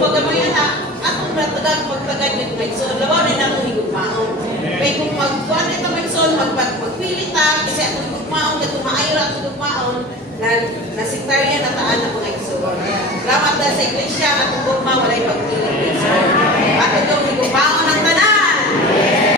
kumbaga mo yan atong natagag magtagad yung maigsoon. Lawa rin atong higugmaon. Kaya kung magkuhan ito maigsoon, magpili ta, kasi atong higugmaon, atong maayra atong higugmaon, na sektarya na taan na mga igsoon. Salamat dahil sa iglesia, atong gugma, walay pagpili.